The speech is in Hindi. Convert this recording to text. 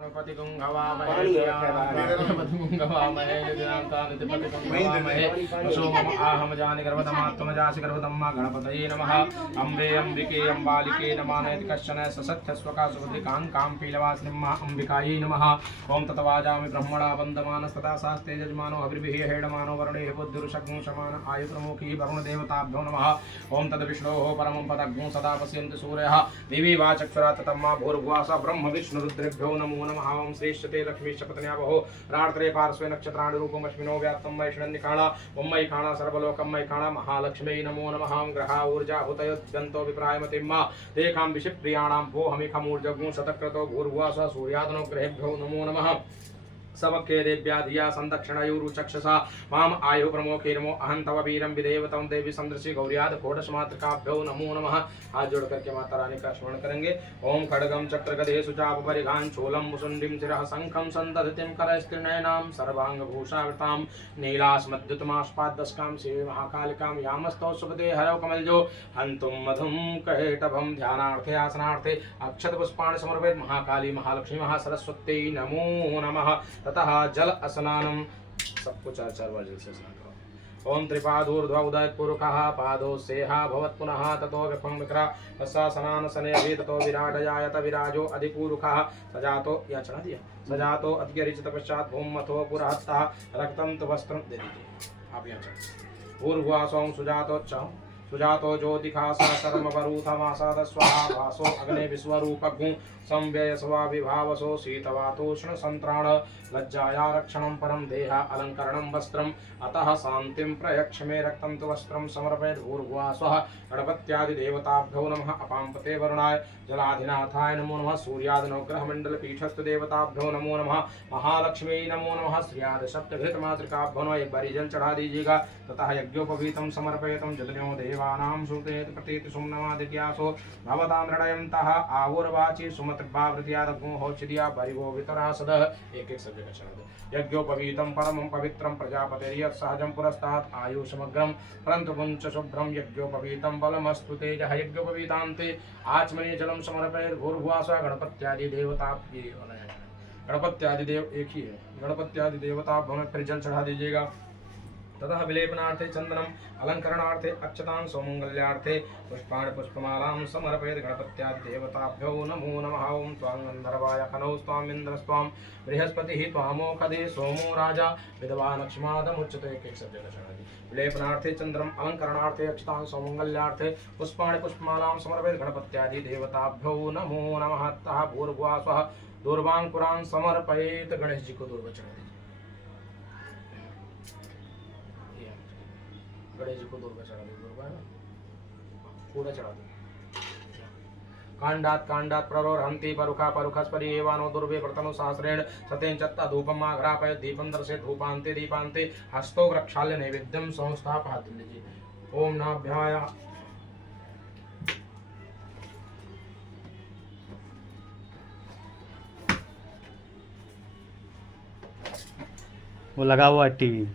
गणपति गुंगवामहे आहम जानि गर्भदमात्मजासि गर्भदम्मा गणपतये नमः। अम्बे अम्बिके अम्बालिके नमानेति कश्चन ससत्यस्वका सुभद्रिकां काम्पीलवासिनिम्मा अम्बिकायै नमः। ओं ततवाजामि ब्रह्मणा वन्दमानस्तथा शास्ते यजमानो हविर्भिः हेडमानो वरुणेः बुद्धिरुषग्ं समान आयुप्रमुखी वरुणदेवताभ्यो नमः। ओं तद्विष्णोः परमं पदग्ं सदा पश्यन्ति सूर्यः दिवि वा चक्षुरा ततम्मा भूर्भुवः ब्रह्म विष्णुरुद्रेभ्यो नमो नमः। ओं श्रीश्चते लक्ष्मीश्च पत्न्यावहो रात्रे पार्श्वे नक्षत्राणि रूपम् अश्विनो व्याप्तं वैष्णन्निकाणा मुम्मै खाणा सर्वलोकं मै खाणा महालक्ष्म्यै नमो नमः। ओं ग्रहा ऊर्जा हुतयोद्यन्तो विप्रायमतिम्मा तेकां विषिप्रियाणां भोहमिखमूर्जगुं शतक्रतो भूर्भुवः सूर्यादनो ग्रहेभ्यो नमो नमः। सबके देव्या धिया संदक्षिणयोरुचक्षसा माम आयु प्रमोखे नमो अहं तव वीरं विदेवतं देवी संदृशि गौर्याद कोटशमात्रकाभ्यो नमो नमः। हाथ जोड़ करके माता रानी का स्मरण करेंगे। ओम खड्गम चक्र गदे सुचाप परिघान चूलम मुसुंडिम शिरः शंखं संदधतिं करस्त्रिनयनां सर्वांगभूषावृतां नीलास्मद्युतमास्पादस्कां शिवे महाकालिकां यामस्तौ सुपदे हरौ कमलजो हन्तुं मधुं कहेटभं ध्यानार्थे आसनार्थे अक्षत पुष्पाणि समर्पयेत् महाकाली महालक्ष्मी महासरस्वत्यै नमो नमः। ततः जल स्नानम सबको चार चार बार जल से स्नान करो। ओम त्रिपादूर्ध्व उदयत पुरुषः पादो सेहा भवत् पुनः ततो विखं विक्रा तस्सासनान सने ततो विराट जायत विराजो अधिपूरुषः सजातो या चढ़ा दिया सजातो अधिकरिचित पश्चात भूम मथो पुरहत्तः रक्तं तु वस्त्रं दे दीजिए आप यहाँ चढ़। भूर्भुवः सुजातो सुजातो ज्योतिखासा कर्मवरूथमासाद स्वाहा भासो अग्ने विश्वरूपगुं संव्यय स्वा विभावसो शीतवातोष्ण संत्राण लज्जाया रक्षणं परं देहा अलंकरणं वस्त्रम् अतः शांतिं प्रयक्ष मे रक्तं तु वस्त्रं समर्पयेत्। भूर्भुवः स्वः गणपत्यादि देवताभ्यो नमः। अपांपते वरुणाय जलाधिनाथाय नमो नमः। सूर्यादनुग्रह मंडल पीठस्थ देवताभ्यो नमो नमः। महालक्ष्मी नमो नमः। श्रियाद सप्तघृत मातृकाभ्यो नमः। एक बारी जल चढ़ा दीजिएगा। ततः यज्ञोपवीतं समर्पयेतं जलन्यो देवानां सुतेत प्रतीति सुम्नमादित्यासो भवतां नृणयन्तः आहुर्वाचि सुमतृभावृत्यादग्नो होचिदिया परिवो वितरः सदः एक एक शब्द का शब्द। यज्ञोपवीतं परमं पवित्रं प्रजापतिर्यत् सहजं पुरस्तात् आयु समग्रं परन्तु पुंच शुभ्रं यज्ञोपवीतं बलमस्तु तेजः। यज्ञोपवीतान्ते आचमने जलं समर्पयेत्। भूर्भुवः स्वः गणपत्यादि देवता गणपत्यादि देव एक ही है गणपत्यादि देवता भवन पर जल चढ़ा दीजिएगा। ततः विलेपनार्थे चंदनम अलंकरणार्थे अक्षतां सौमंगल्यार्थे पुष्पाणि पुष्पमालां समर्पयेत्। गणपत्यादि देवताभ्यो नमो नमः। ओं त्वां गन्धर्वाय खनौ त्वां इन्द्रस्त्वां बृहस्पतिः त्वामोखदे सोमो राजा विधवा नक्ष्मादमुच्यते एक एक शब्द का शरण। विलेपनार्थे चंद्रम अलंकरणार्थे अक्षतां सौमंगल्यार्थे पुष्पाणि पुष्पमालां समर्पयेत्। गणपत्यादि देवताभ्यो नमो नमः। ततः भूर्भुवः स्वः दूर्वांकुरान् समर्पयेत्। गणेश जी को दूर्वा चढ़ा दीजिए। गणेश जी को दूर्वा चढ़ा दीजिए। दूर्वा है ना पूरा चढ़ा दीजिए। कांडात कांडात प्ररोहन्ति परुखा परुखस्परि एवानो दुर्वे व्रतनु सहस्रेण सतेन चत्ता धूपम आघ्रापय दीपं दर्शे धूपान्ते दीपान्ते हस्तो वृक्षाल्य नैवेद्यम संस्थापयत् लीजिए। ओम नाभ्याय वो लगा हुआ है टीवी।